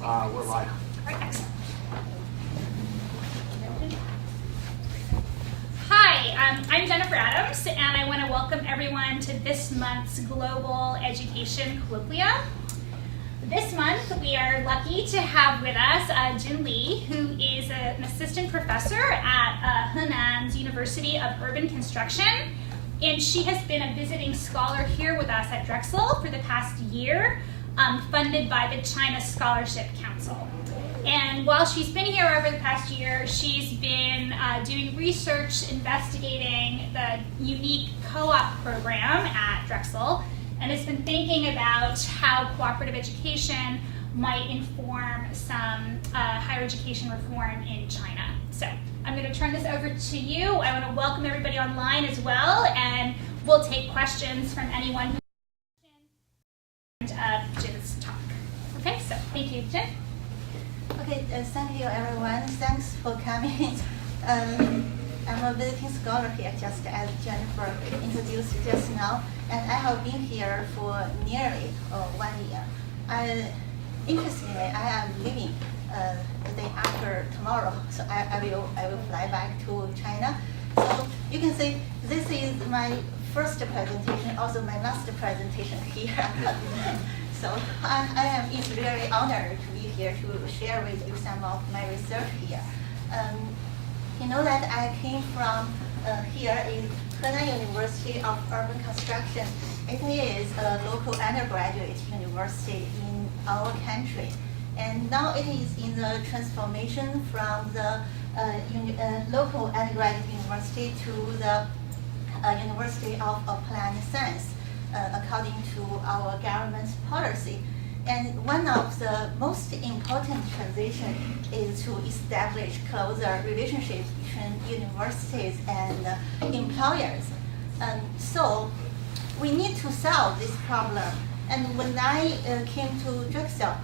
We're live. All right, excellent. Hi, I'm Jennifer Adams, and I want to welcome everyone to this month's Global Education Colloquium. This month, we are lucky to have with us Jin Lee, who is an assistant professor at Henan's University of Urban Construction, and she has been a visiting scholar here with us at Drexel for the past year, funded by the China Scholarship Council. And while she's been here over the past year, she's been doing research investigating the unique co-op program at Drexel, and has been thinking about how cooperative education might inform some higher education reform in China. So I'm going to turn this over to you. I want to welcome everybody online as well, and we'll take questions from anyone who Jin's talk. Okay, so thank you, Jin. Okay, thank you everyone. Thanks for coming. I'm a visiting scholar here, just as Jennifer introduced just now, and I have been here for nearly 1 year. Interestingly, I am leaving the day after tomorrow, so I will fly back to China. So you can see this is my first presentation, also my last presentation here. So I am really honored to be here to share with you some of my research here. You know that I came from here in Henan University of Urban Construction. It is a local undergraduate university in our country. And now it is in the transformation from the local undergraduate university to the University of Applied Science, according to our government's policy. And one of the most important transitions is to establish closer relationships between universities and employers. So we need to solve this problem. And when I came to Drexel,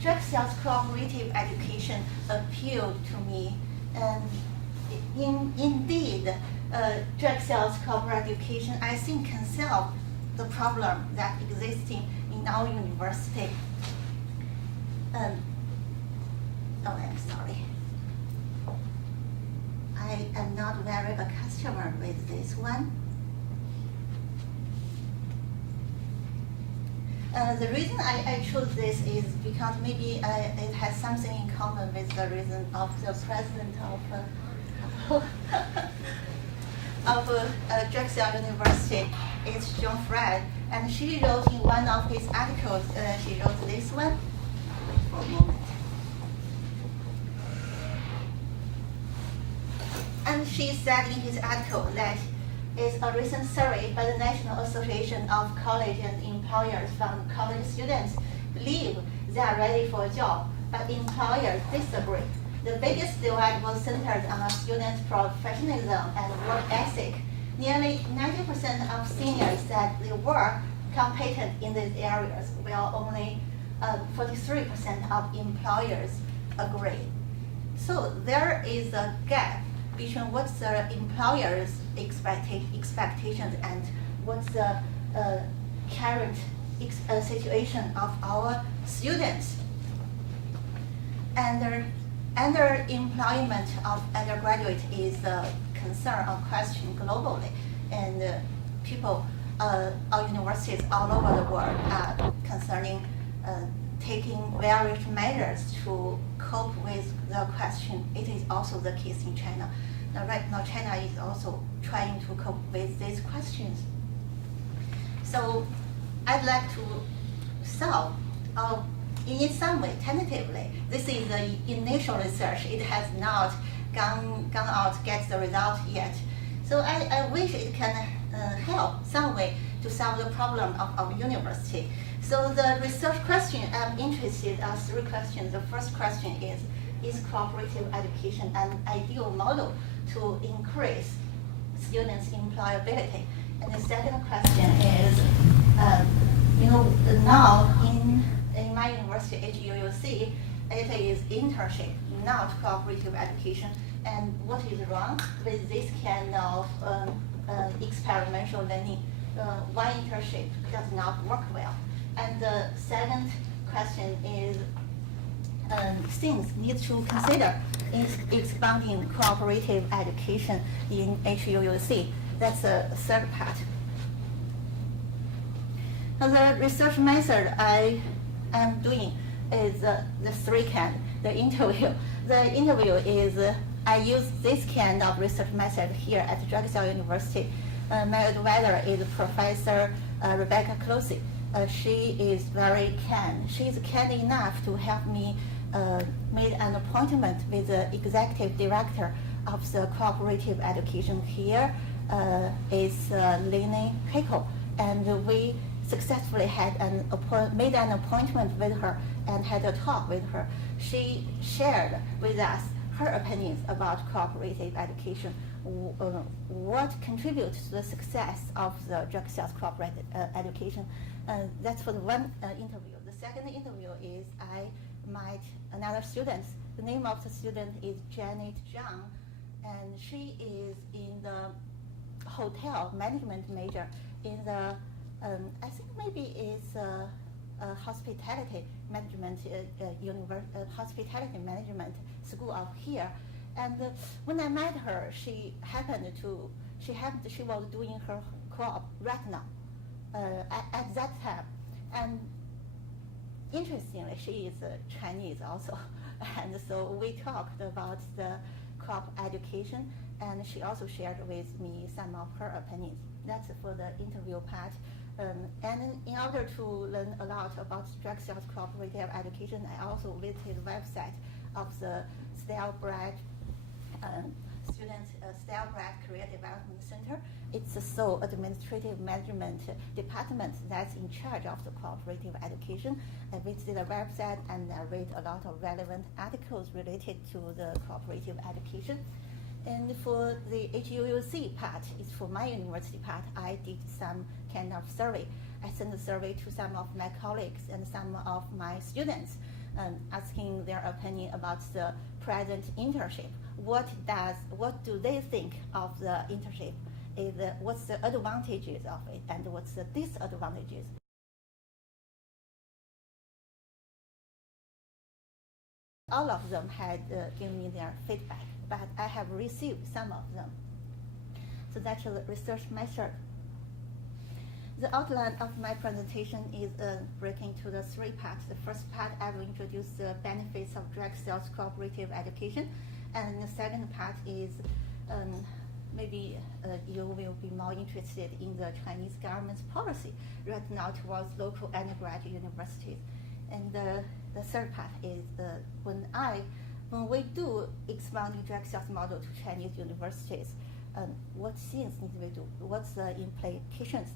Drexel's cooperative education appealed to me. And indeed, Drexel's cooperative education, I think, can solve the problem that existing in our university. I'm sorry. I am not very accustomed with this one. The reason I chose this is because maybe it has something in common with the reason of the president of Drexel University. It's John Fred, and she wrote in one of his articles, she wrote this one. Wait for a moment. And she said in his article that it's a recent survey by the National Association of College and Employers found college students believe they are ready for a job, but employers disagree. The biggest divide was centered on a student's professionalism and work ethic. Nearly 90% of seniors said they were competent in these areas, while only 43% of employers agree. So there is a gap between what's the employer's expectations and what's the current situation of our students. And underemployment of undergraduates is a concern or question globally, and people, our universities all over the world are concerning taking various measures to cope with the question. It is also the case in China. Now, right now, China is also trying to cope with these questions. So I'd like to solve, in some way, tentatively. This is the initial research. It has not gone out, get the result yet. So I wish it can help some way to solve the problem of our university. So the research question I'm interested in are 3 questions. The first question is cooperative education an ideal model to increase students' employability? And the second question is, now in my university, HUUC, it is internship, not cooperative education. And what is wrong with this kind of experimental learning? Why internship does not work well? And the second question is, things need to consider in expanding cooperative education in HUUC. That's the third part. The research method I am doing is the three kind, the interview. The interview is, I use this kind of research method here at Drexel University. My advisor is Professor Rebecca Closey. She is very kind. She is kind enough to help me make an appointment with the executive director of the cooperative education here, is Lene Hickel, and we successfully had made an appointment with her and had a talk with her. She shared with us her opinions about cooperative education, what contributes to the success of the Drexel's cooperative education. That's for the one interview. The second interview is I met another student. The name of the student is Janet Zhang, and she is in the hotel management major in the, I think maybe it's hospitality management, hospitality management school of here. And when I met her, she was doing her co-op right now at that time. And interestingly, she is Chinese also. And so we talked about the co-op education, and she also shared with me some of her opinions. That's for the interview part. And in order to learn a lot about Drexel's cooperative education, I also visited the website of the Stylebred Stylebred Career Development Center. It's the sole administrative management department that's in charge of the cooperative education. I visited the website and I read a lot of relevant articles related to the cooperative education. And for the HUUC part, it's for my university part, I did some kind of survey. I sent a survey to some of my colleagues and some of my students, asking their opinion about the present internship. What do they think of the internship? What's the advantages of it, and what's the disadvantages? All of them had given me their feedback, but I have received some of them. So that's the research method. The outline of my presentation is breaking to the three parts. The first part, I will introduce the benefits of Drexel's cooperative education. And the second part is maybe you will be more interested in the Chinese government's policy right now towards local undergraduate universities. And the third part is when we do expanding Drexel's model to Chinese universities, what things need we do? What's the implications?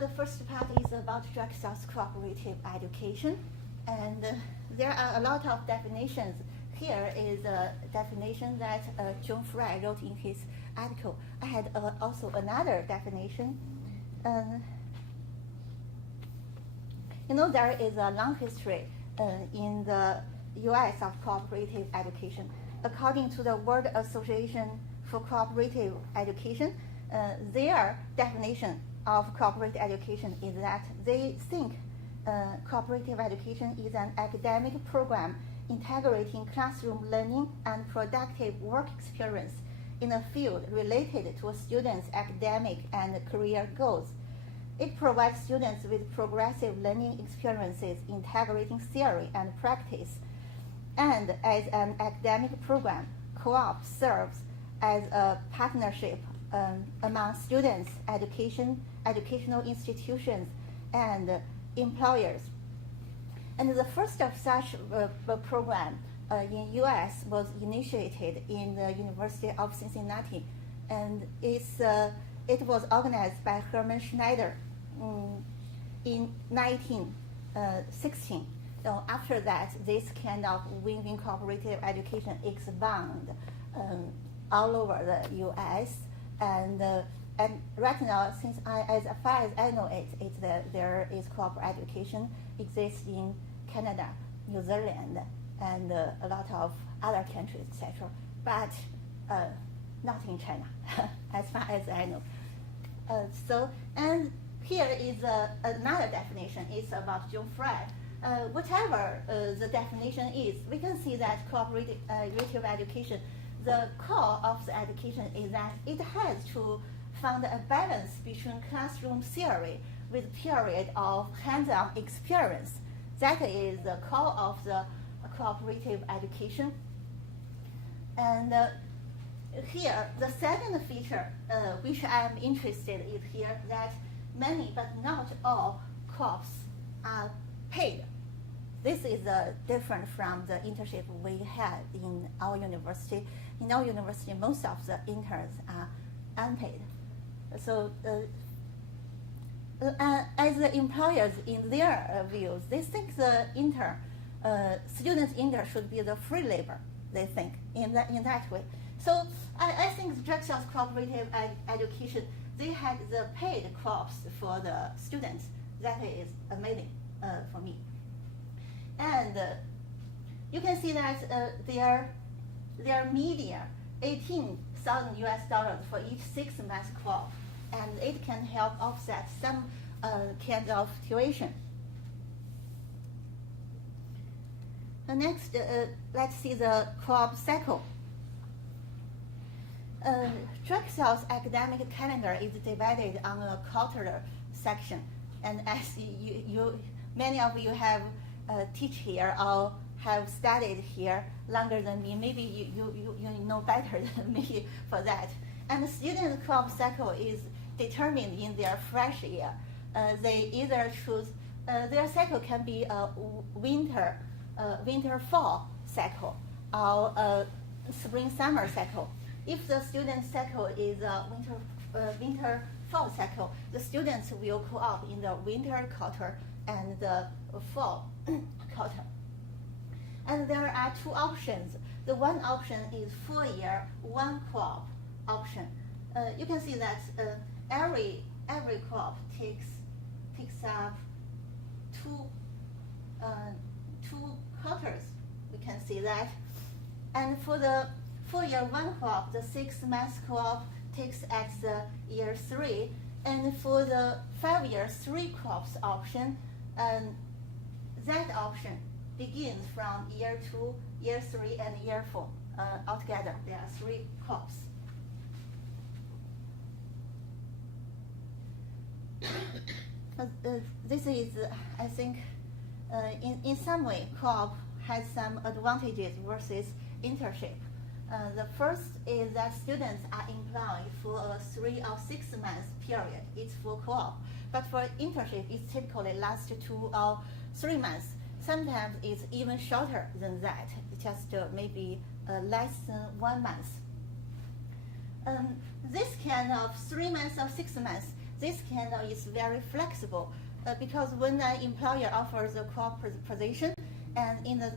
The first part is about Drexel's cooperative education, and there are a lot of definitions. Here is a definition that John Fry wrote in his article. I had also another definition. There is a long history in the US of cooperative education. According to the World Association for Cooperative Education, their definition of cooperative education is that they think cooperative education is an academic program integrating classroom learning and productive work experience in a field related to a student's academic and career goals. It provides students with progressive learning experiences integrating theory and practice. And as an academic program, co-op serves as a partnership among students, educational institutions, and employers. And the first of such program in U.S. was initiated in the University of Cincinnati, and it was organized by Herman Schneider in 1916. So after that, this kind of win-win cooperative education expanded all over the U.S. And right now, as far as I know it, there is cooperative education exists in Canada, New Zealand, and a lot of other countries, etc. But not in China, as far as I know. And here is another definition. It's about John Fry. Whatever the definition is, we can see that cooperative education, the core of the education is that it has to find a balance between classroom theory with period of hands-on experience. That is the core of the cooperative education. And here, the second feature which I'm interested in here, that many but not all co-ops are paid. This is different from the internship we had in our university. In our university, most of the interns are unpaid. So as the employers, in their views, they think the student intern should be the free labor, they think, in that way. So I think Drexel's cooperative education, they had the paid crops for the students. That is amazing for me. And you can see that their media, $18,000 for each 6 months crop, and it can help offset some kind of tuition. Next, let's see the crop cycle. Drexel's academic calendar is divided on a quarter section, and as many of you have teach here or have studied here longer than me, maybe you know better than me for that. And the student crop cycle is determined in their fresh year. They either choose, their cycle can be a winter-fall cycle or a spring-summer cycle. If the student cycle is a winter-fall cycle, the students will co-op in the winter quarter and the fall quarter. And there are 2 options. The one option is 4-year, 1 crop option. You can see that every crop takes up two quarters. We can see that. And for the 4-year 1 crop, the 6 months crop takes at the year 3. And for the 5-year 3 crops option, that option begins from year 2, year 3, and year 4. Altogether, there are 3 crops. This is, I think, in some way, co-op has some advantages versus internship. The first is that students are employed for a 3 or 6 months period. It's for co-op. But for internship, it typically lasts 2 or 3 months. Sometimes it's even shorter than that, just maybe less than 1 month. This kind of 3 months or 6 months, this kind of is very flexible because when an employer offers a co-op position, and in the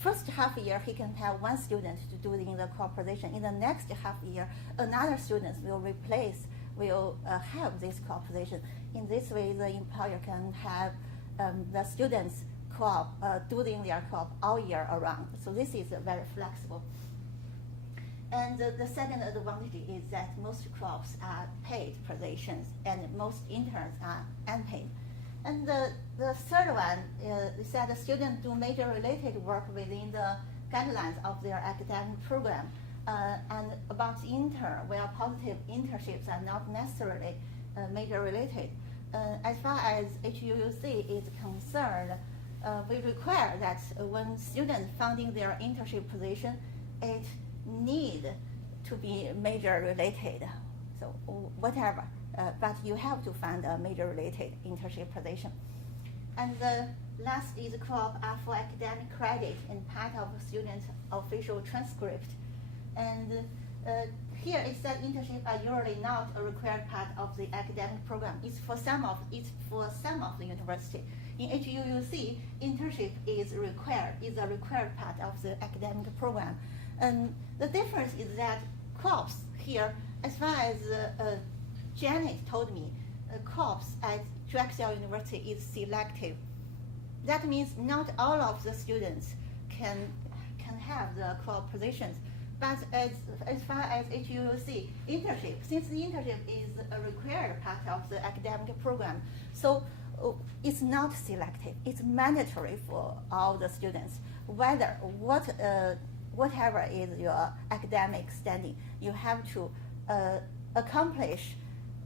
first half year, he can have 1 student to do in the co-op position. In the next half year, another student will have this co-op position. In this way, the employer can have the students co-op doing their co-op all year around. So this is very flexible. And the second advantage is that most crops are paid positions and most interns are unpaid. And the third one is that the students do major related work within the guidelines of their academic program. And about the intern, where positive internships are not necessarily major related. As far as HUUC is concerned, we require that when students finding their internship position, it need to be major related. So whatever, but you have to find a major related internship position. And the last is co-op are for academic credit and part of student's official transcript. And here it said internships are usually not a required part of the academic program. It's for some of the university. In HUUC, internship is a required part of the academic program. And the difference is that co-ops here, as far as Janet told me, co-ops at Drexel University is selective. That means not all of the students can have the co-op positions. But as far as HUC internship, since the internship is a required part of the academic program, so it's not selective. It's mandatory for all the students, whether whatever is your academic standing, you have to accomplish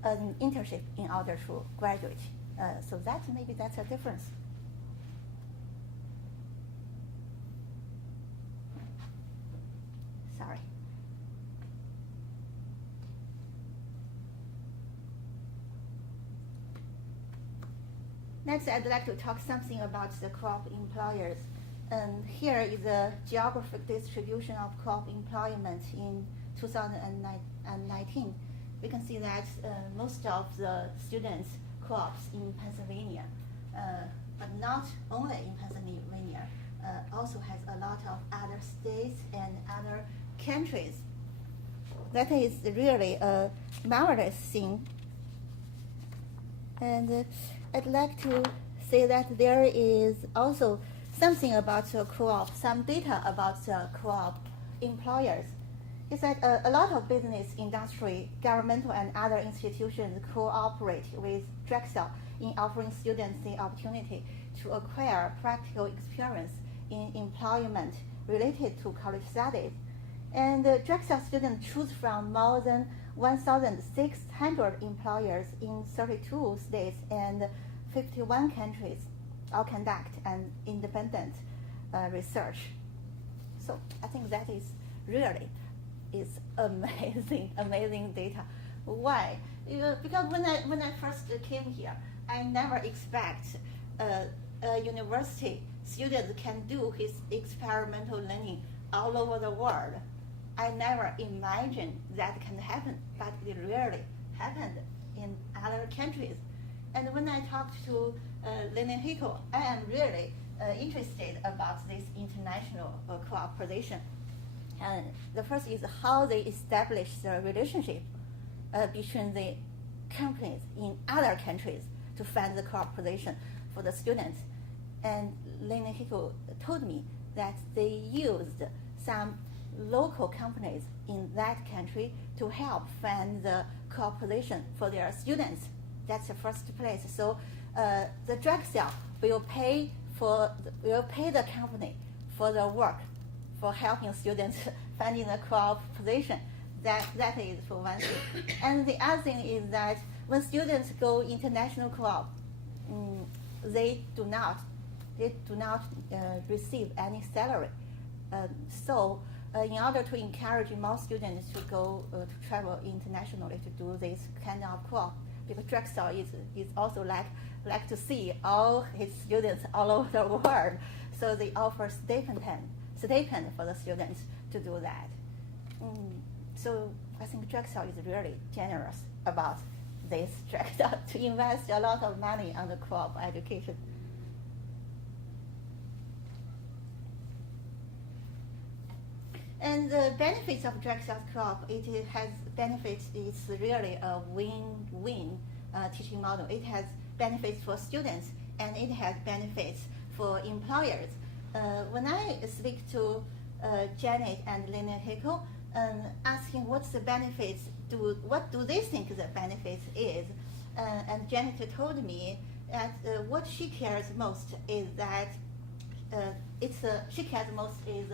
an internship in order to graduate. So maybe that's a difference. Sorry. Next, I'd like to talk something about the co-op employers. Here is the geographic distribution of co-op employment in 2019. We can see that most of the students co-ops in Pennsylvania, but not only in Pennsylvania, also has a lot of other states and other countries. That is really a marvelous thing. And I'd like to say that there is also something about the co-op, some data about the co-op employers. Is that a lot of business, industry, governmental, and other institutions cooperate with Drexel in offering students the opportunity to acquire practical experience in employment related to college studies. And Drexel students choose from more than 1,600 employers in 32 states and 51 countries, all conduct an independent research. So I think that is really amazing data. Why? Because when I first came here, I never expect a university student can do his experimental learning all over the world. I never imagined that can happen, but it really happened in other countries. And when I talked to Lynn Hickle, I am really interested about this international cooperation. And the first is how they establish the relationship between the companies in other countries to fund the cooperation for the students. And Lynn Hickle told me that they used some local companies in that country to help fund the cooperation for their students. That's the first place. So the Drexel will pay the company for the work, for helping students finding the cooperation. That is for one thing. And the other thing is that when students go international co-op, they do not receive any salary. So in order to encourage more students to go to travel internationally to do this kind of co-op, because Drexel is also like to see all his students all over the world, so they offer stipend for the students to do that. So I think Drexel is really generous about this Drexel to invest a lot of money on the co-op education. And the benefits of Drexel's co-op, it has benefits. It's really a win-win teaching model. It has benefits for students, and it has benefits for employers. When I speak to Janet and Lena Hickle, asking what's the benefits, what do they think the benefits is, and Janet told me that what she cares most is that she cares most is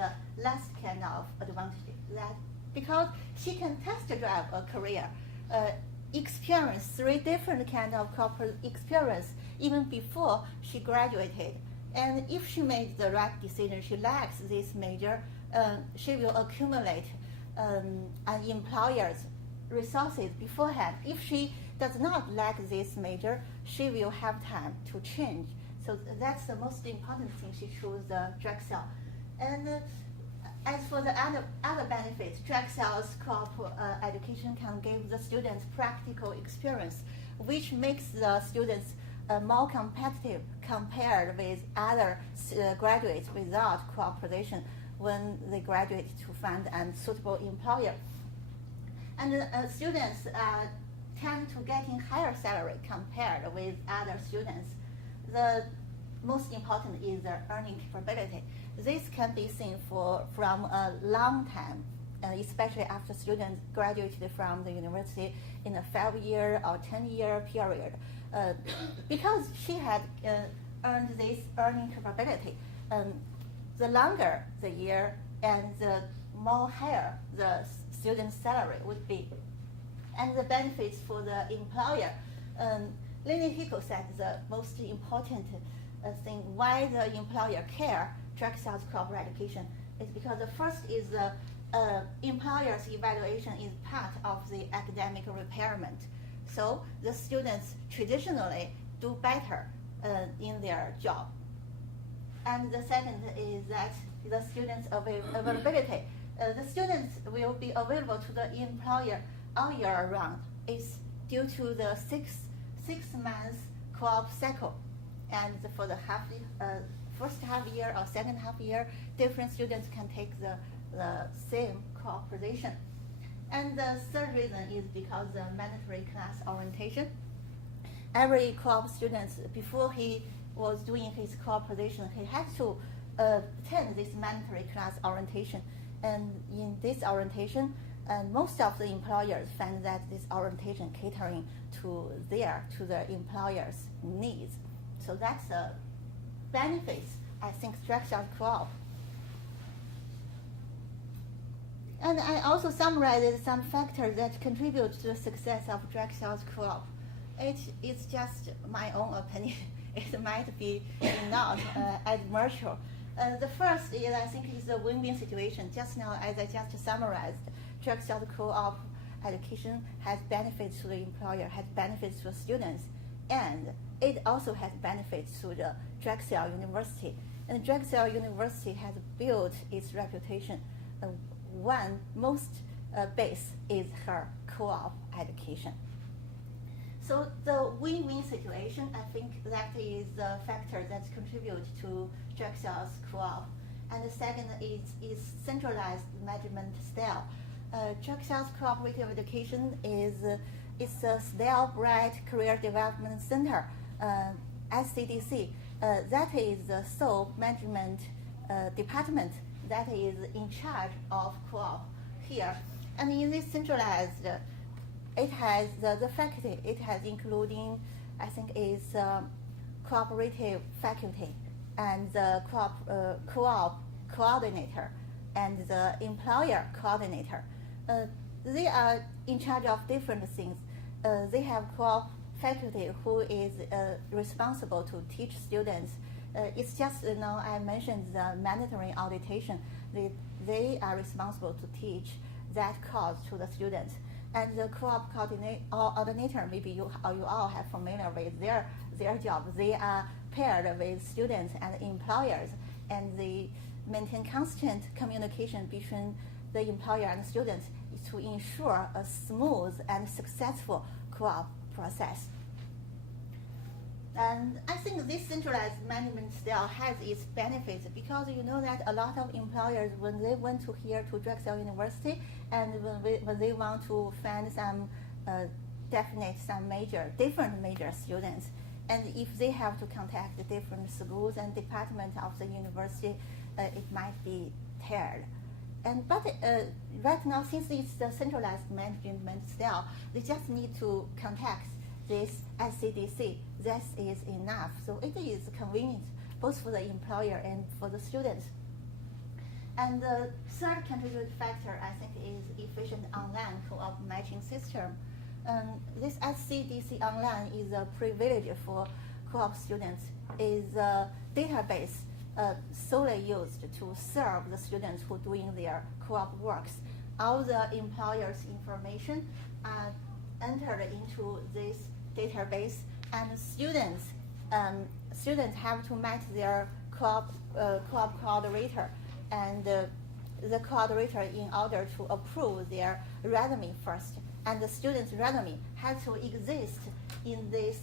last kind of advantage, that because she can test drive a career, experience 3 different kind of corporate experience even before she graduated. And if she made the right decision, she likes this major, she will accumulate an employer's resources beforehand. If she does not like this major, she will have time to change. So that's the most important thing. She chose Drexel. And as for the other benefits, Drexel's co-op education can give the students practical experience, which makes the students more competitive compared with other graduates without cooperation when they graduate to find a suitable employer. And students tend to getting higher salary compared with other students. The most important is their earning capability. This can be seen from a long time especially after students graduated from the university in a 5-year or 10-year period. Because she had earned this earning capability, the longer the year and the more higher the student's salary would be. And the benefits for the employer. Lily Hickel said the most important thing why the employer care drug sales co-op education is because the first is the employer's evaluation is part of the academic repairment. So the students traditionally do better in their job. And the second is that the students' availability. The students will be available to the employer all year round. It's due to the six months co-op cycle. And for the first half year or second half year, different students can take the same co-op position. And the third reason is because the mandatory class orientation. Every co-op student, before he was doing his co-op position, he had to attend this mandatory class orientation. And in this orientation, most of the employers find that this orientation catering to the employer's needs. So that's the benefits, I think, drug sales co-op. And I also summarized some factors that contribute to the success of drug sales co-op. It's just my own opinion. It might be not as mature. The first is, I think, is a win-win situation. Just now, as I just summarized, drug sales co-op education has benefits to the employer, has benefits to the students, and it also has benefits to the drug sale university. And drug sale university has built its reputation. One most base is her co-op education. So the win-win situation, I think that is the factor that contributes to drug sales co-op. And the second is centralized management style. Drug sales cooperative education is a style-bright career development center, SCDC. That is the sole management department that is in charge of co-op here. And in this centralized, it has the faculty, it has including, I think, is cooperative faculty and the co-op coordinator and the employer coordinator. They are in charge of different things. They have co-op faculty who is responsible to teach students. It's just, I mentioned the mandatory auditation. They are responsible to teach that course to the students. And the co-op coordinator, maybe you all have familiar with their job. They are paired with students and employers, and they maintain constant communication between the employer and the students to ensure a smooth and successful co-op process. And I think this centralized management style has its benefits because you know that a lot of employers, when they went to here to Drexel University, and when they want to find some different major students, and if they have to contact the different schools and departments of the university, it might be tired. But right now, since it's the centralized management style, they just need to contact this SCDC. This is enough. So it is convenient both for the employer and for the students. And the third contributing factor, I think, is efficient online co-op matching system. This SCDC online is a privilege for co-op students. Is a database solely used to serve the students who are doing their co-op works. All the employer's information are entered into this database, and students have to match their co-op coordinator and the coordinator in order to approve their resume first. And the student's resume has to exist in this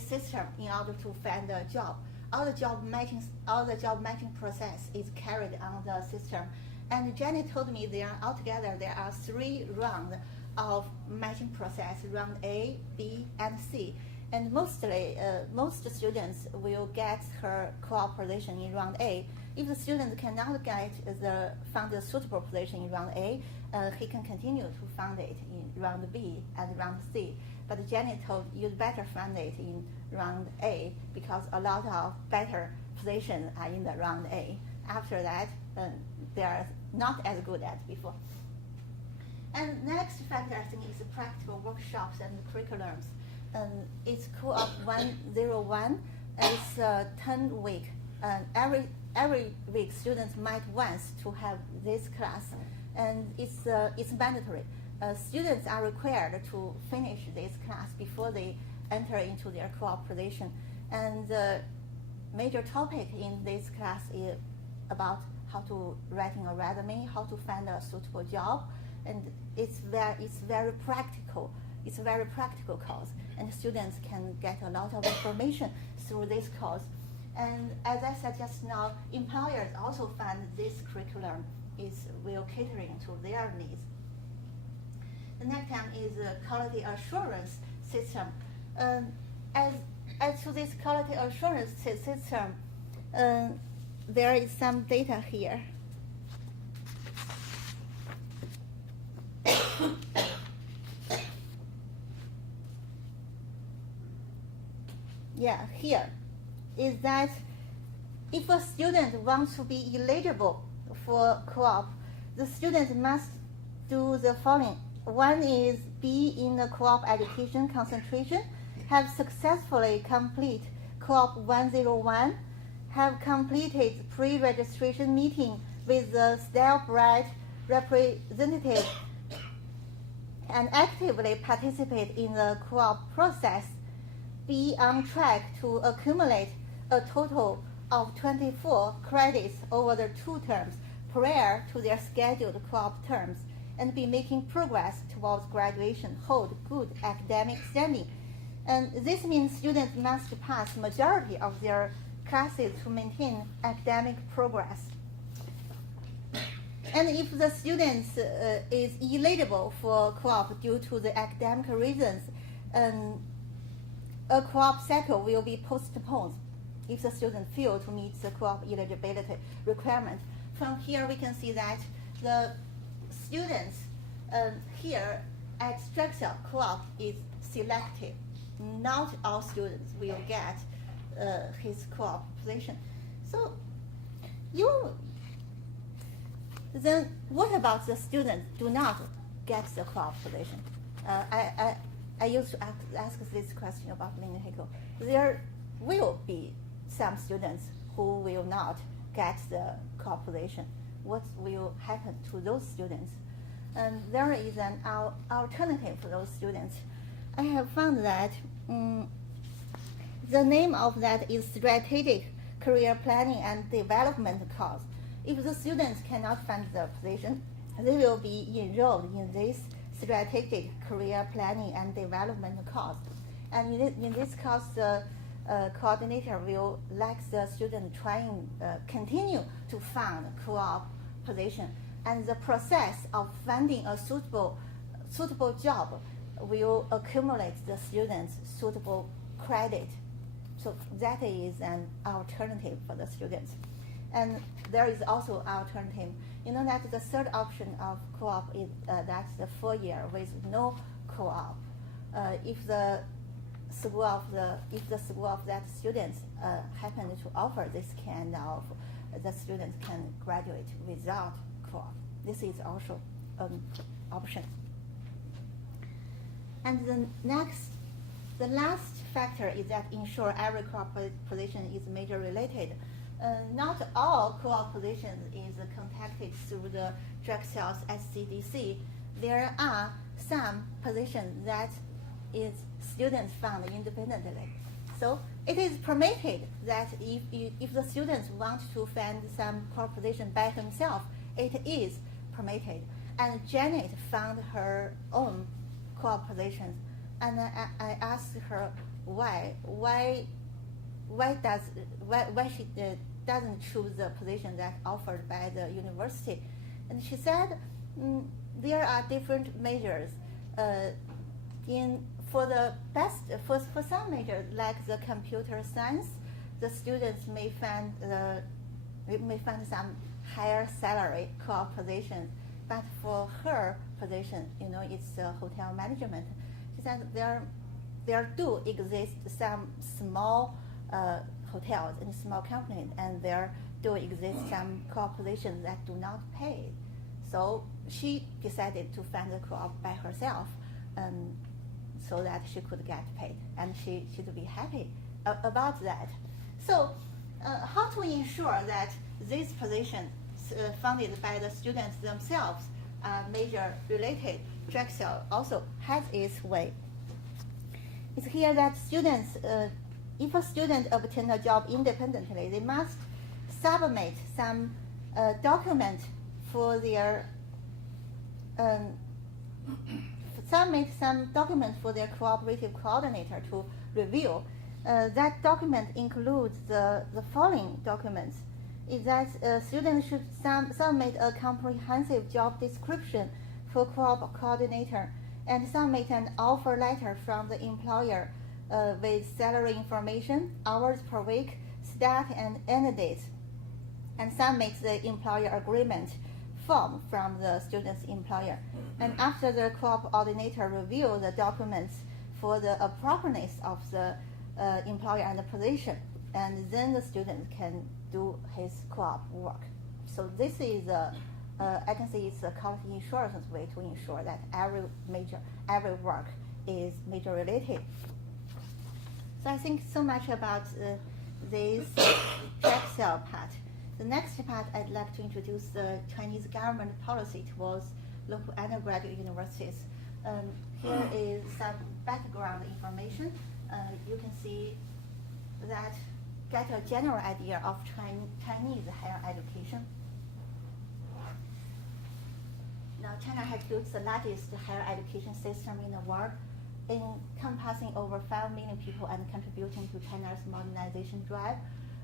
system in order to find a job. All the job matching process is carried on the system. And Jenny told me altogether there are 3 rounds of matching process, round A, B, and C. And most students will get her co-op position in round A. if the student cannot find a suitable position in round A, he can continue to find it in round B and round C. But Janet told you'd better find it in round A because a lot of better positions are in the round A. After that, they are not as good as before. And next factor, I think, is practical workshops and curriculums. It's Co-op 101. It's 10 week. Every week, students might want to have this class, and it's mandatory. Students are required to finish this class before they enter into their co-op position. And the major topic in this class is about how to writing a resume, how to find a suitable job, and it's very practical. It's a very practical course, and students can get a lot of information through this course. And as I said just now, employers also find this curriculum is well catering to their needs. The next one is the quality assurance system. As to this quality assurance system, there is some data here. Yeah, here is that if a student wants to be eligible for co-op, the student must do the following. One is be in the co-op education concentration, have successfully complete co-op 101, have completed pre-registration meeting with the style bright representative, and actively participate in the co-op process, be on track to accumulate a total of 24 credits over the 2 terms prior to their scheduled co-op terms, and be making progress towards graduation, hold good academic standing. And this means students must pass majority of their classes to maintain academic progress. And if the student is eligible for co-op due to the academic reasons, a co-op cycle will be postponed if the student fails to meet the co-op eligibility requirement. From here, we can see that the students here at Drexel co-op is selective. Not all students will get his co-op position. So then what about the students do not get the co-op position? I used to ask this question about Lynn Hickle. There will be some students who will not get the co-op position. What will happen to those students? And there is an alternative for those students. I have found that the name of that is Strategic Career Planning and Development course. If the students cannot find the position, they will be enrolled in this Strategic Career Planning and Development course. And in this course, the coordinator will let the student continue to find co-op position. And the process of finding a suitable job will accumulate the students' suitable credit. So that is an alternative for the students. And there is also alternative. You know that the third option of co-op is that's the 4-year with no co-op. If the school of that students happen to offer this kind of, the students can graduate without co-op. This is also an option. And the last factor is that ensure every co-op position is major related. Not all co-op positions is contacted through the Drexel's SCDC. There are some positions that is students found independently. So it is permitted that if the students want to find some co-op position by himself, it is permitted. And Janet found her own co-op positions, and I asked her why she doesn't choose the position that offered by the university, and she said there are different measures. For some majors like the computer science, the students may find the we may find some higher salary co-op positions, but for her position, it's hotel management. She said there do exist some small hotels and small companies, and there do exist some co-op positions that do not pay. So she decided to find the co-op by herself, so that she could get paid, and she'd be happy about that. So how to ensure that these positions funded by the students themselves are major related? Drexel also has its way. It's here that students, if a student obtains a job independently, they must submit some document for their cooperative coordinator to review. That document includes the following documents: is that students should submit a comprehensive job description for co-op coordinator, and submit an offer letter from the employer with salary information, hours per week, start and end dates, and submit the employer agreement form from the student's employer. And after the co-op coordinator review the documents for the appropriateness of the employer and the position, and then the student can do his co-op work. So this is I can say it's a quality assurance way to ensure that every work is major related. So I think so much about this Drexel part. The next part, I'd like to introduce the Chinese government policy towards local undergraduate universities. Here is some background information. You can see that get a general idea of Chinese higher education. Now, China has built the largest higher education system in the world, encompassing over 5 million people and contributing to China's modernization drive.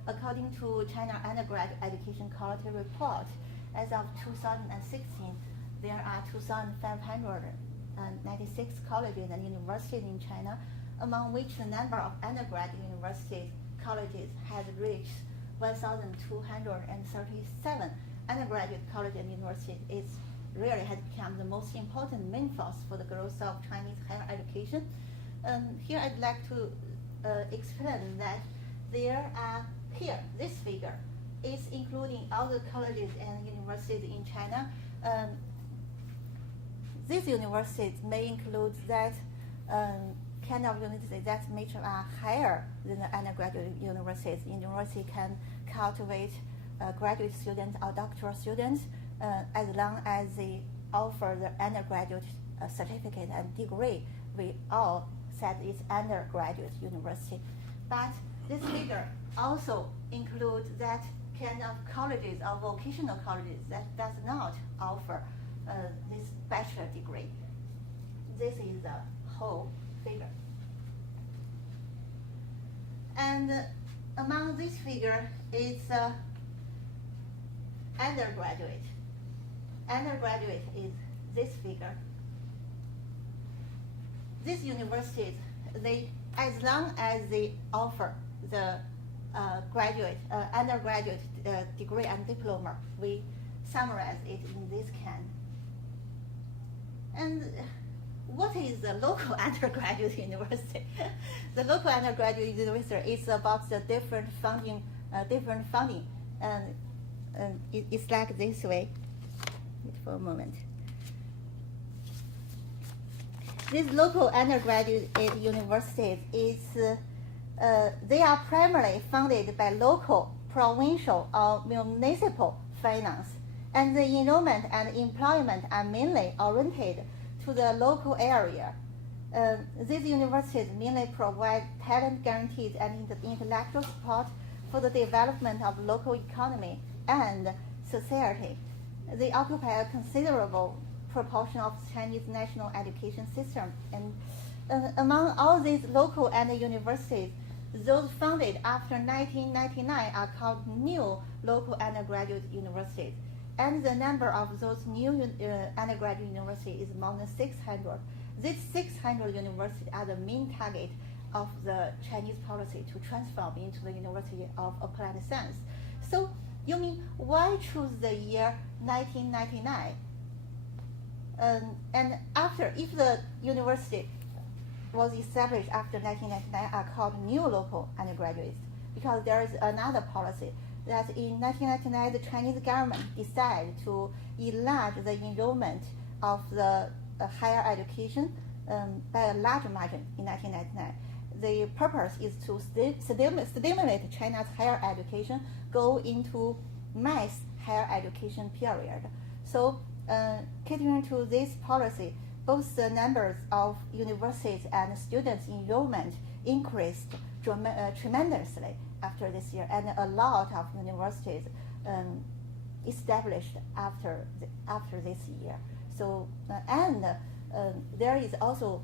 According to China Undergraduate Education Quality Report, as of 2016, there are 2,596 colleges and universities in China, among which the number of undergraduate universities colleges has reached 1,237. Undergraduate college and universities really has become the most important main force for the growth of Chinese higher education. Here I'd like to explain that there are this figure is including all the colleges and universities in China. These universities may include that kind of universities that major are higher than the undergraduate universities. University can cultivate graduate students or doctoral students as long as they offer the undergraduate certificate and degree. We all said it's undergraduate university. But this figure also includes that kind of colleges or vocational colleges that does not offer this bachelor degree. This is the whole figure. And among this figure is undergraduate. Undergraduate is this figure. These universities, as long as they offer the undergraduate degree and diploma, we summarize it in this can. And what is the local undergraduate university? The local undergraduate university is about the different funding, and it's like this way. Wait for a moment. These local undergraduate universities they are primarily funded by local, provincial, or municipal finance, and the enrollment and employment are mainly oriented to the local area. These universities mainly provide talent guarantees and intellectual support for the development of local economy and society. They occupy a considerable proportion of Chinese national education system. And among all these local and universities, those founded after 1999 are called new local undergraduate universities. And the number of those new undergraduate universities is more than 600. These 600 universities are the main target of the Chinese policy to transform into the University of Applied Science. So You mean why choose the year 1999? And after, if the university was established after 1999 are called new local undergraduates, because there is another policy that in 1999 the Chinese government decided to enlarge the enrollment of the higher education by a large margin in 1999. The purpose is to stimulate China's higher education go into mass higher education period. So catering to this policy, both the numbers of universities and students enrollment increased tremendously after this year, and a lot of universities established after this year. So there is also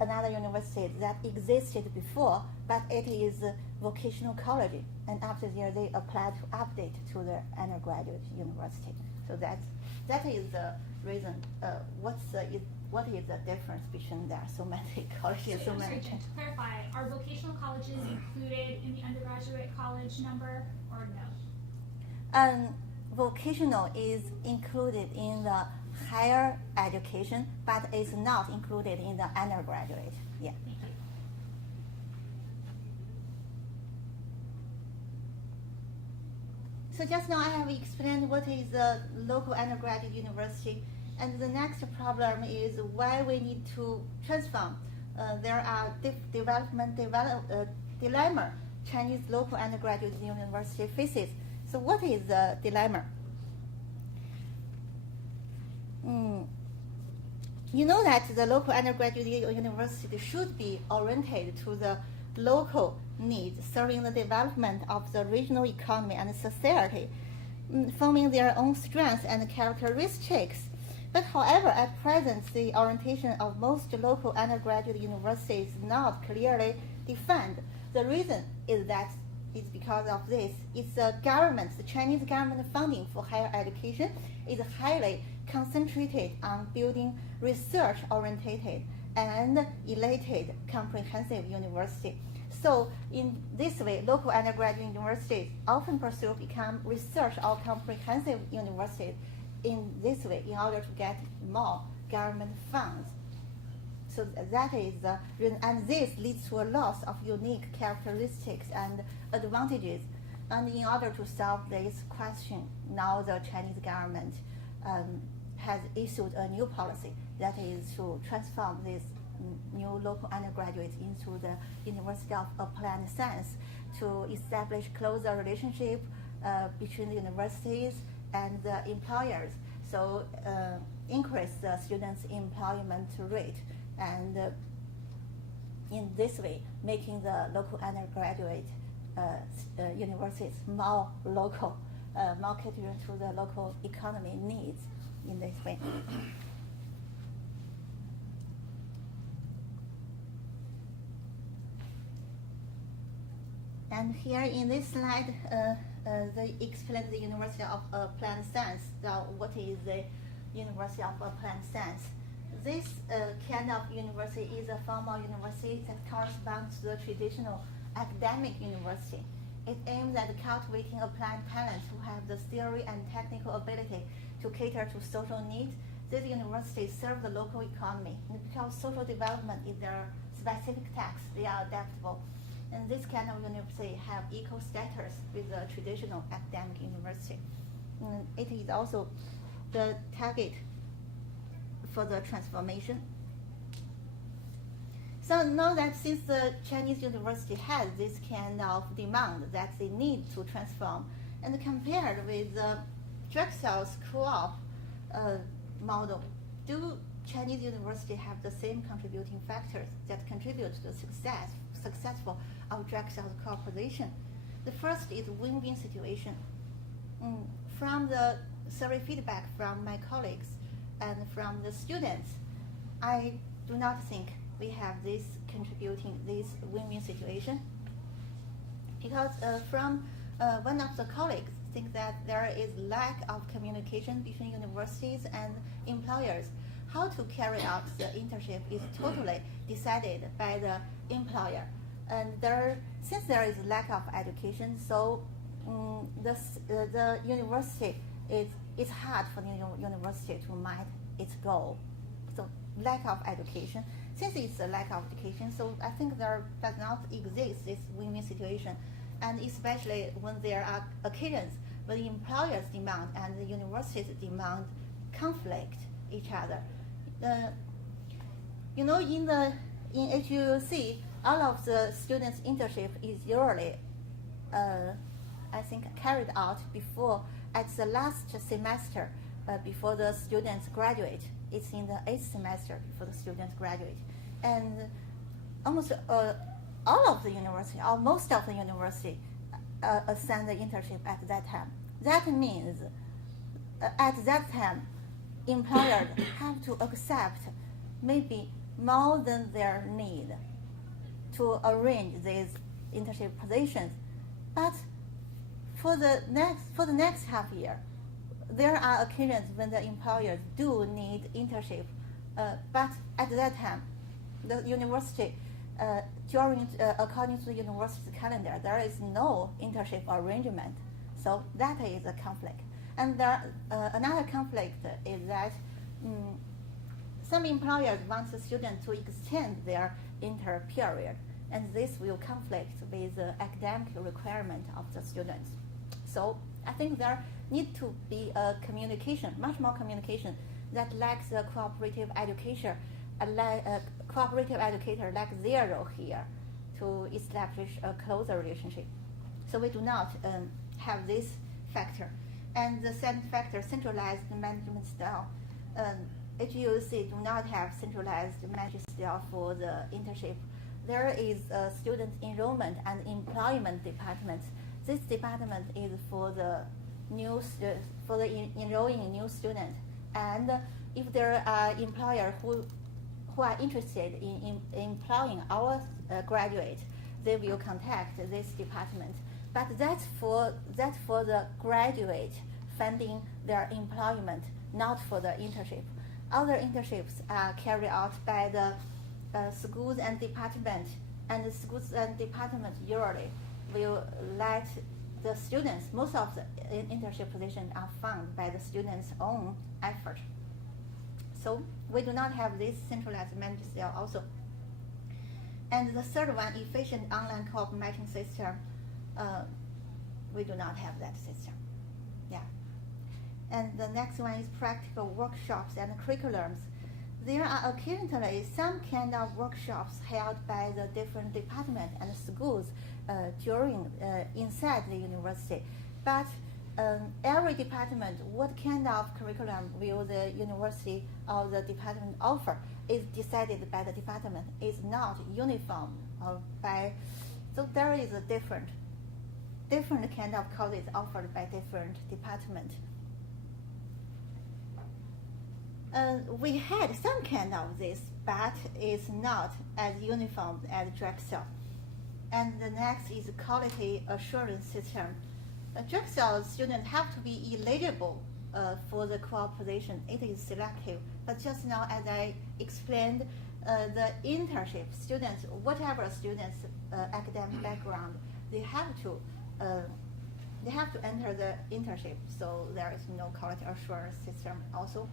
another university that existed before, but it is vocational college, and after the year they applied to update to the undergraduate university. So that is the reason. What is the difference between there are so many colleges, so many? Sorry, to clarify, are vocational colleges included in the undergraduate college number or no? Vocational is included in the higher education, but is not included in the undergraduate. Yeah. Thank you. So just now I have explained what is a local undergraduate university, and the next problem is why we need to transform. There are dilemma Chinese local undergraduate university faces. So what is the dilemma? You know that the local undergraduate university should be oriented to the local needs, serving the development of the regional economy and society, forming their own strengths and characteristics. But however, at present, the orientation of most local undergraduate universities is not clearly defined. The reason is because of this. It's the Chinese government funding for higher education is highly concentrated on building research-oriented and elated comprehensive university. So in this way, local undergraduate universities often pursue become research or comprehensive universities in this way in order to get more government funds. So that is the reason, and this leads to a loss of unique characteristics and advantages. And in order to solve this question, now the Chinese government has issued a new policy that is to transform these new local undergraduates into the University of Applied Science, to establish closer relationship between the universities and the employers. So increase the students' employment rate, and in this way, making the local undergraduate universities more local, more catering to the local economy needs in this way. And here in this slide, they explain the University of Applied Science. Now, what is the University of Applied Science? This kind of university is a formal university that corresponds to the traditional academic university. It aims at cultivating applied talents who have the theory and technical ability to cater to social needs. These universities serve the local economy, and because social development is their specific task, they are adaptable. And this kind of university have equal status with the traditional academic university. And it is also the target for the transformation. So now that since the Chinese university has this kind of demand that they need to transform, and compared with the Drexel co-op model, do Chinese university have the same contributing factors that contribute to the successful of Drexel's cooperation? The first is win-win situation. From the survey feedback from my colleagues and from the students, I do not think we have this win-win situation, because from one of the colleagues think that there is lack of communication between universities and employers. How to carry out the internship is totally decided by the employer. And since there is lack of education, so the university it's hard for the university to meet its goal. So lack of education. Since it's a lack of education, so I think there does not exist this win-win situation, and especially when there are occasions when the employer's demand and the university's demand conflict each other. In HUC, all of the students' internship is usually, I think, carried out at the last semester before the students graduate. It's in the 8th semester before the students graduate, and almost all of the university, or most of the university, assign the internship at that time. That means at that time, employers have to accept maybe more than their need to arrange these internship positions. But for the next half year, there are occasions when the employers do need internship, but at that time, the university, according to the university's calendar, there is no internship arrangement. So that is a conflict. And another conflict is that some employers want the students to extend their inter period, and this will conflict with the academic requirement of the students. So I think there need to be a communication, much more communication, that lacks a cooperative education, a cooperative educator lacks their role here to establish a closer relationship. So we do not have this factor. And the second factor, centralized management style. HUC do not have centralized management style for the internship. There is a student enrollment and employment department. This department is for the enrolling new student. And if there are employers who are interested in employing our graduate, they will contact this department. But that's for the graduate funding their employment, not for the internship. Other internships are carried out by the schools and department, and the schools and department usually will let the students, most of the internship positions are found by the students' own effort. So we do not have this centralized management style also. And the third one, efficient online co-op matching system, we do not have that system. Yeah. And the next one is practical workshops and curriculums. There are occasionally some kind of workshops held by the different departments and schools inside the university. But every department, what kind of curriculum will the university or the department offer is decided by the department. It's not uniform so there is a different kind of courses offered by different departments. We had some kind of this, but it's not as uniform as Drexel. And the next is quality assurance system. Drexel students have to be eligible for the co-op position. It is selective. But just now, as I explained, the internship students, whatever students' academic background, they have to enter the internship. So there is no quality assurance system also.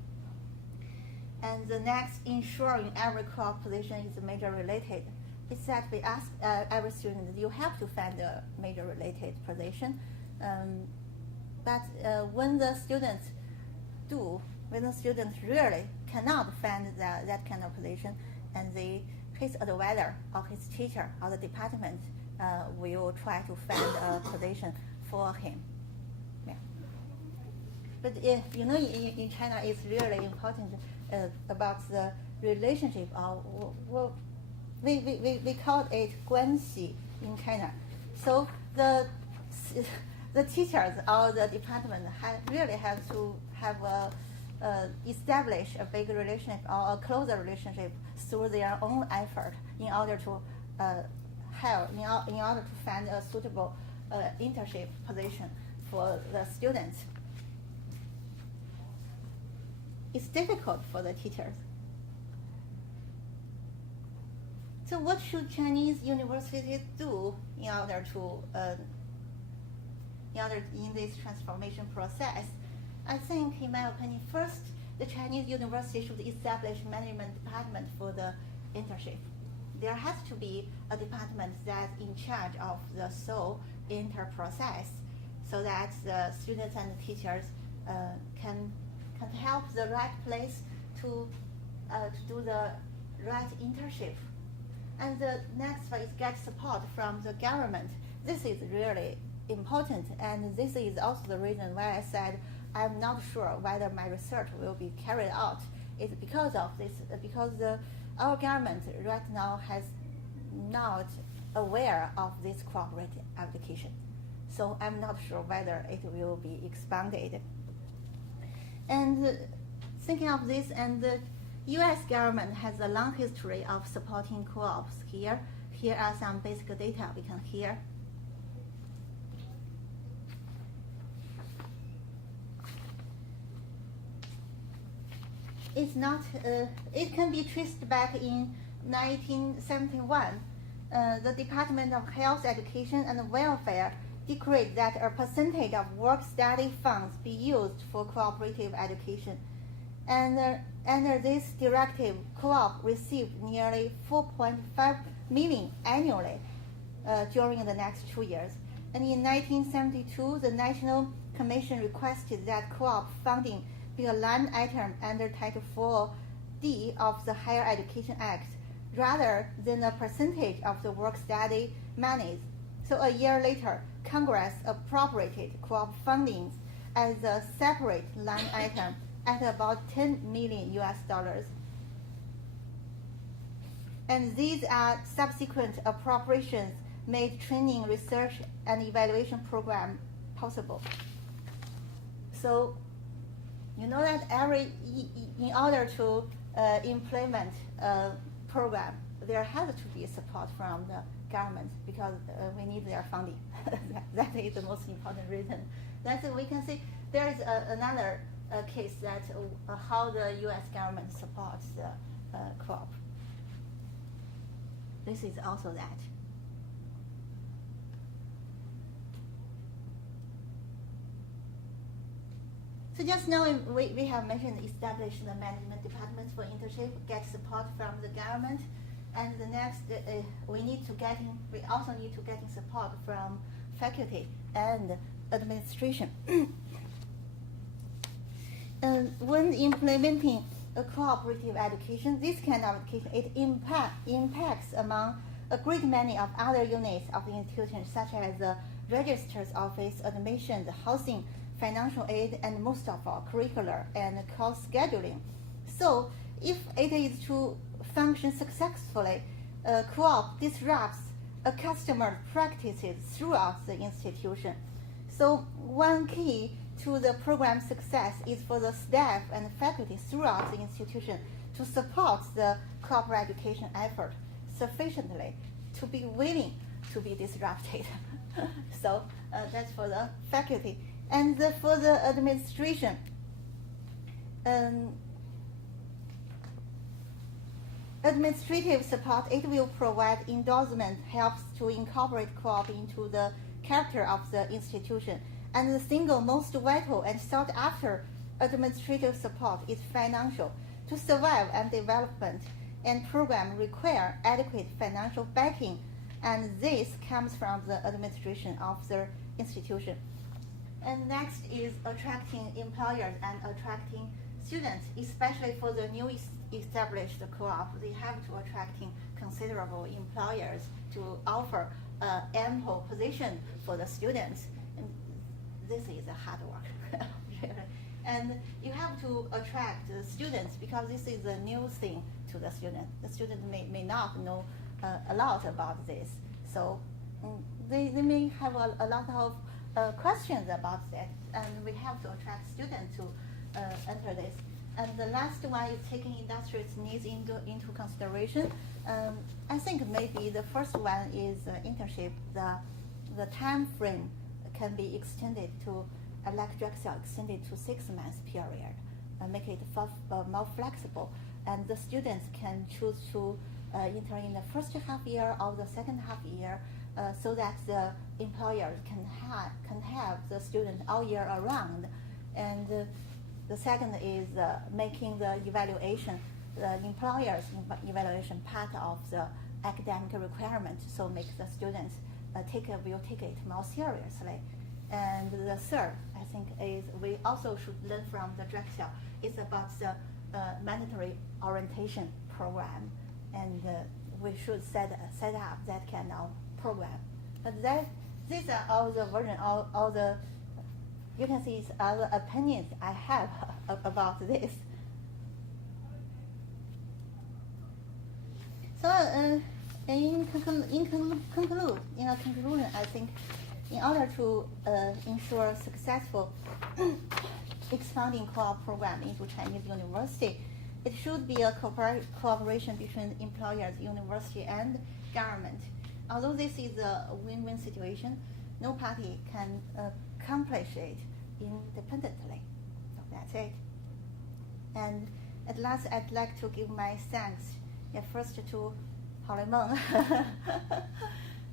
And the next, ensuring every co-op position is major related. It's that we ask every student, you have to find a major related position. But when the students really cannot find that kind of position, and his advisor or his teacher or the department will try to find a position for him. Yeah. But in China, it's really important about the relationship. We call it 关系 in China. So the teachers or the department really have to have establish a big relationship or a closer relationship through their own effort in order to in order to find a suitable internship position for the students. It's difficult for the teachers. So what should Chinese universities do in order in this transformation process. I think, in my opinion, first, the Chinese university should establish management department for the internship. There has to be a department that's in charge of the sole inter process, so that the students and the teachers can help the right place to do the right internship. And the next one is get support from the government. This is really important, and this is also the reason why I said I'm not sure whether my research will be carried out. It's because of this, because our government right now has not aware of this cooperative application. So I'm not sure whether it will be expanded. And thinking of this, and the U.S. government has a long history of supporting co-ops here. Here are some basic data we can hear. It's not, it can be traced back in 1971. The Department of Health, Education and Welfare decreed that a percentage of work-study funds be used for cooperative education. And under this directive, co-op received nearly 4.5 million annually during the next 2 years. And in 1972, the National Commission requested that co-op funding be a line item under Title 4D of the Higher Education Act, rather than a percentage of the work-study monies. So a year later, Congress appropriated co-op funding as a separate line item at about $10 million US. And these are subsequent appropriations made training, research, and evaluation program possible. So you know that in order to implement a program, there has to be support from the government, because we need their funding. That is the most important reason. That's we can see there is another case that how the U.S. government supports the co-op. This is also that. So just now we have mentioned establish the management departments for internship, get support from the government, and the next we also need to get support from faculty and administration. When implementing a cooperative education, this kind of education, it impacts among a great many of other units of the institution, such as the registrar's office, admission, the housing, financial aid, and most of all, curricular and course scheduling. So if it is to function successfully, co-op disrupts a customer practices throughout the institution. So one key to the program success is for the staff and faculty throughout the institution to support the co-op education effort sufficiently to be willing to be disrupted. So that's for the faculty. And for the administration, administrative support, it will provide endorsement, helps to incorporate co-op into the character of the institution. And the single most vital and sought after administrative support is financial. To survive and development and program require adequate financial backing, and this comes from the administration of the institution. And next is attracting employers and attracting students, especially for the new established co-op. They have to attracting considerable employers to offer ample position for the students. And this is a hard work, really. And you have to attract the students because this is a new thing to the student. The student may not know a lot about this. So they may have a lot of questions about that, and we have to attract students to enter this. And the last one is taking industry's needs into consideration. I think maybe the first one is internship. The time frame can be extended to, like Drexel, extended to 6 months period, make it more flexible. And the students can choose to enter in the first half year or the second half year so that the employers can have the student all year around. And the second is making the evaluation, the employer's evaluation part of the academic requirement, so make the students will take it more seriously. And the third, I think, is we also should learn from the Drexel. It's about the mandatory orientation program, and we should set up that kind of program. But these are all the version, all the, you can see it's all the opinions I have about this. So in conclusion, I think in order to ensure successful expanding co-op program into Chinese university, it should be a cooperation between employers, university, and government. Although this is a win-win situation, no party can accomplish it independently. So that's it. And at last, I'd like to give my thanks first to Hao Meng.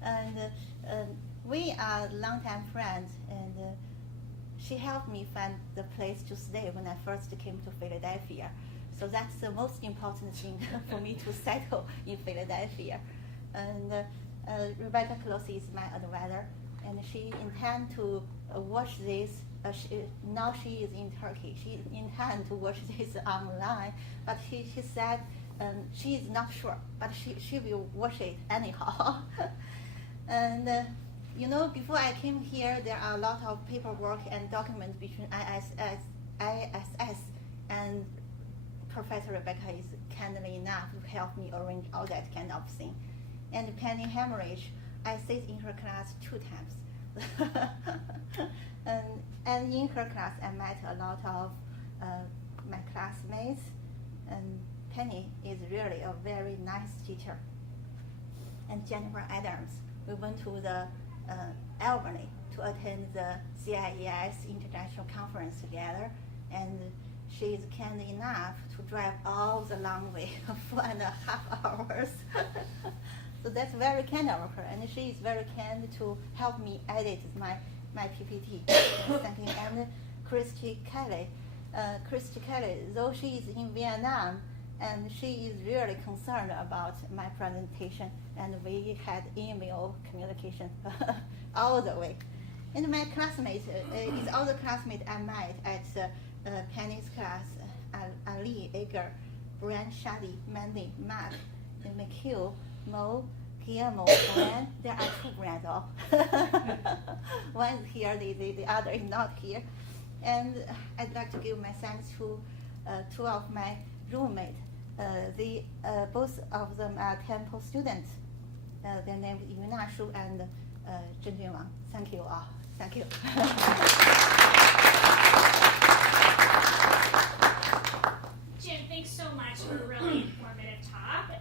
And we are longtime friends, and she helped me find the place to stay when I first came to Philadelphia. So that's the most important thing for me to settle in Philadelphia. And Rebecca Close is my advisor, and she intends to watch this. Now she is in Turkey. She intends to watch this online, but she said she is not sure, but she will watch it anyhow. And before I came here, there are a lot of paperwork and documents between ISS and Professor Rebecca is kindly enough to help me arrange all that kind of thing. And Penny Hemorrhage, I sit in her class 2 times. and in her class, I met a lot of my classmates, and Penny is really a very nice teacher. And Jennifer Adams, we went to the Albany to attend the CIES International Conference together, and she is kind enough to drive all the long way, 4.5 hours. So that's very kind of her, and she is very kind to help me edit my PPT. Thank you. And Christy Kelly, though she is in Vietnam, and she is really concerned about my presentation, and we had email communication all the way. And my classmates, is all the classmates I met at Penny's class, Ali, Edgar, Brian, Shadi, Mandy, Mark, McHugh, Mo, Guillermo, and there are 2 brands all. One is here, the other is not here. And I'd like to give my thanks to 2 of my roommates. Both of them are Temple students. Their name is Yuna Shu and Zhen Jun Wang. Thank you all. Thank you. Jim, thanks so much for a really informative talk.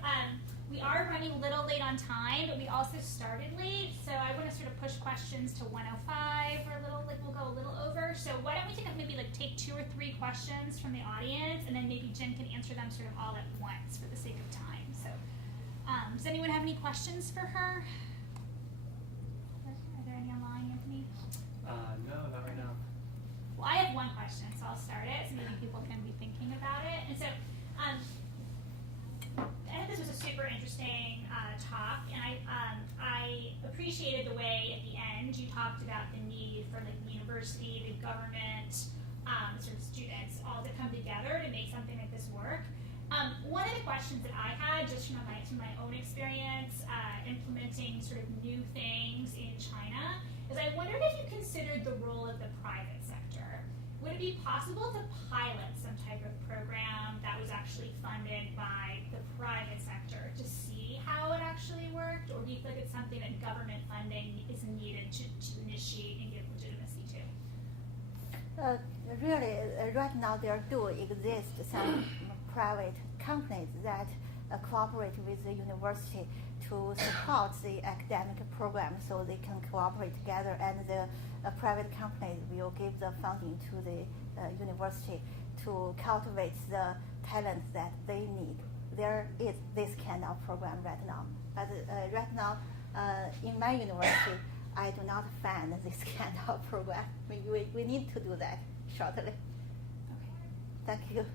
We are running a little late on time, but we also started late, so I want to sort of push questions to 1:05 or a little, we'll go a little over. So why don't we take 2 or 3 questions from the audience, and then maybe Jen can answer them sort of all at once for the sake of time. So does anyone have any questions for her? Are there any online, Anthony? No, not right now. Well, I have one question, so I'll start it, so maybe people can be thinking about it. And so I think this was a super interesting talk, and I appreciated the way at the end you talked about the need for the university, the government, sort of students all to come together to make something like this work. One of the questions that I had, just from my own experience implementing sort of new things in China, is I wondered if you considered the role of the private sector. Would it be possible to pilot some type of program that was actually funded by the private sector to see how it actually worked, or do you feel like it's something that government funding is needed to initiate and give legitimacy to? Really, right now there do exist some private companies that cooperate with the university to support the academic program, so they can cooperate together, and the private companies will give the funding to the university to cultivate the talents that they need. There is this kind of program right now. But right now, in my university, I do not find this kind of program. We need to do that shortly. Okay. Thank you.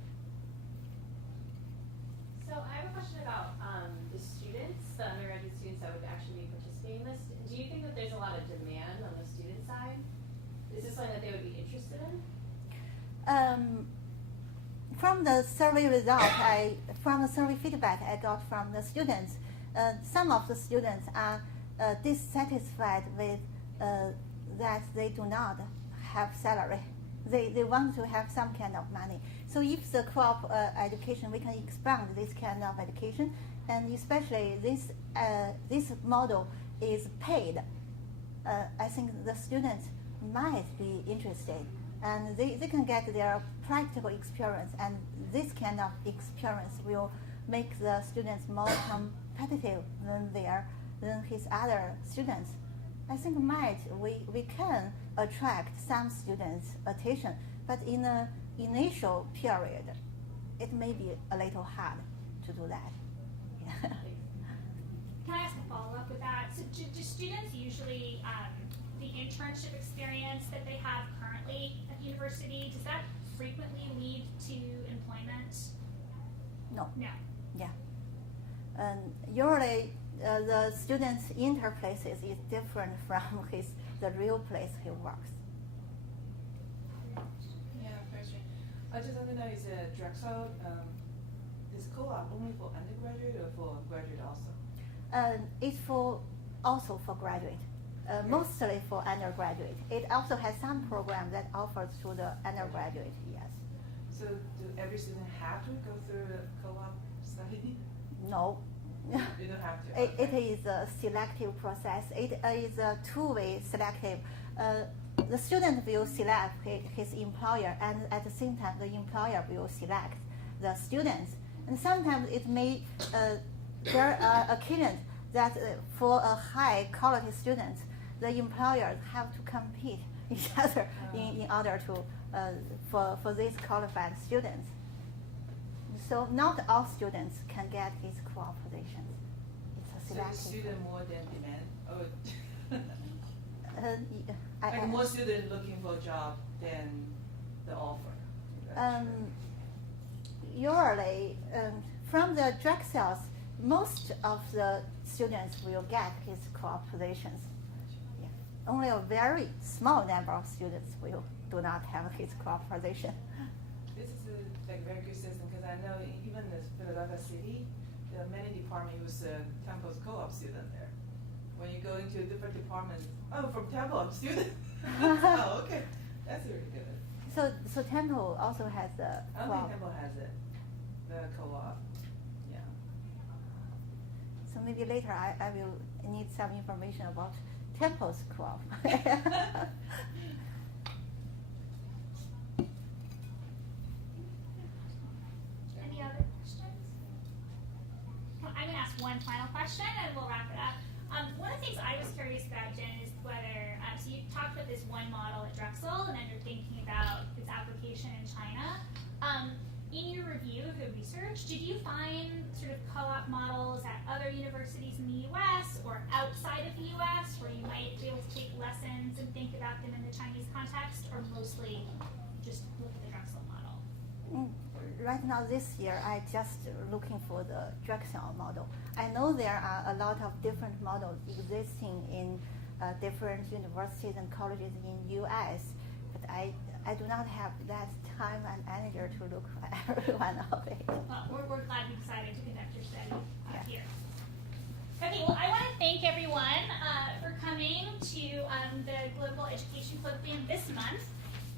So I have a question about the students, the undergraduate students that would actually be participating in this. Do you think that there's a lot of demand on the student side? Is this something that they would be interested in? From the survey result, from the survey feedback I got from the students, some of the students are dissatisfied with that they do not have salary. They want to have some kind of money. So if the co-op education, we can expand this kind of education, and especially this model is paid. I think the students might be interested, and they can get their practical experience, and this kind of experience will make the students more competitive than his other students. I think we can attract some students' attention, but in the initial period, it may be a little hard to do that. Yeah. Can I ask a follow-up with that? So do students usually, the internship experience that they have currently at the university, does that frequently lead to employment? No. No. Yeah. Usually, the student's interplaces is different from the real place he works. Yeah, question. I just want to know, is Drexel, is co-op only for undergraduate or for graduate also? It's also for graduate, mostly for undergraduate. It also has some program that offers to the undergraduate, yes. So do every student have to go through the co-op study? No. You don't have to. It Okay. is a selective process. It is a two-way selective. The student will select his employer, and at the same time, the employer will select the students. And sometimes it may there are occasions that for a high quality student, the employers have to compete each other in order to for these qualified students. So not all students can get his co-op positions. It's a So the selective. student more than demand? Oh, I- like more students looking for a job than the offer? Usually, from the drug sales, most of the students will get his co-op positions. Yeah. Only a very small number of students do not have his co-op position. This is a very good system, because I know even in Philadelphia City, there are many departments with Temple's co-op student there. When you go into different departments, oh, from Temple, I'm a student. Oh, okay, that's really good. So Temple also has a I don't co-op. think Temple has it, the co-op, yeah. So maybe later I will need some information about Temple's co-op. Any other questions? Well, I'm going to ask one final question and we'll wrap it up. One of the things I was curious about, Jen, is whether, so you talked about this one model at Drexel and then you're thinking about its application in China. In your review of the research, did you find sort of co-op models at other universities in the US or outside of the US where you might be able to take lessons and think about them in the Chinese context, or mostly just look at the Drexel model? Right now, this year, I just looking for the Drexel model. I know there are a lot of different models existing in different universities and colleges in U.S., but I do not have that time and energy to look for every one of it. Well, we're glad you decided to conduct your study Yeah. here. Okay, well, I want to thank everyone for coming to the Global Education Colloquium this month.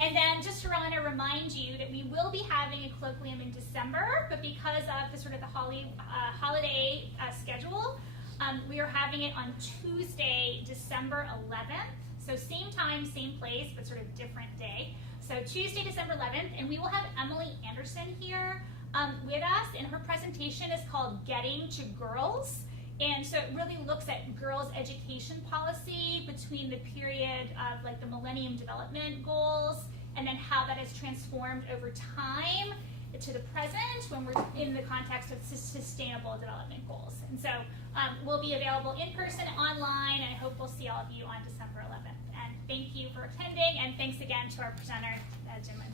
And then just want to remind you that we will be having a colloquium in December, but because of the sort of the holiday schedule, we are having it on Tuesday, December 11th. So same time, same place, but sort of different day. So Tuesday, December 11th, and we will have Emily Anderson here with us, and her presentation is called Getting to Girls. And so it really looks at girls' education policy between the period of like the Millennium Development Goals and then how that has transformed over time. to the present when we're in the context of sustainable development goals. And so we'll be available in person, online, and I hope we'll see all of you on December 11th. And thank you for attending, and thanks again to our presenter, Jim Lin.